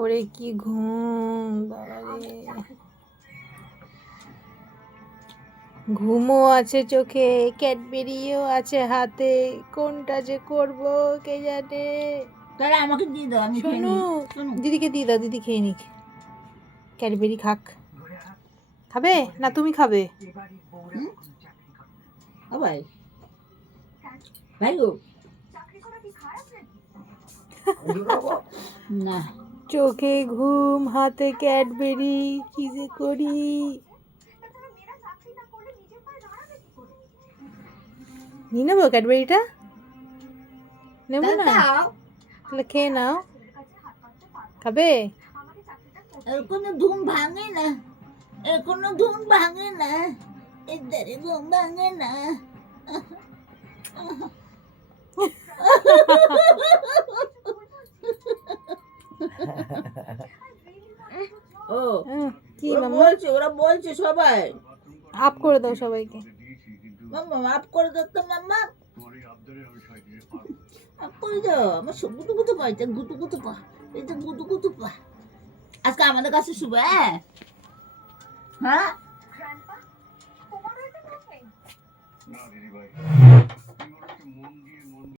ওরে কি ঘুম বাবারে, ঘুমও আছে চোখে, ক্যাডবেরিও আছে হাতে, কোনটা যে করব কে জানে। তাহলে আমাকে দিয়ে দাও, আমি খেয়ে শোনো, নিই। শোনো, দিদিকে দিয়ে দাও, দিদি খেয়ে নিক। ক্যাডবেরি খাক। খাবে না তুমি খাবে? ও ভাই, ভাই গো না, চোখে ঘুম, হাতে ক্যাডবেরি, কি যে করি। নিয়ে নেবো ক্যাডবেরিটা? নেবো তাহলে না? দাও। তাহলে খেয়ে নাও। খাবে? এর কোনো ঘুম ভাঙে না, এর কোনো ঘুম ভাঙে না, এদের ঘুম ভাঙে না। ও কি ওরা মাম্মা? বলছে, ওরা বলছে সবাই আপ করে দাও সবাইকে। মাম্মা মাফ করে দাও তো, মাম্মা মাফ করে দাও। আমার সব গুটু গুটু পা, এটা গুটু গুটু পা, এটা গুটু গুটু পা। আজকে আমাদের কাছে শুবে, হ্যাঁ।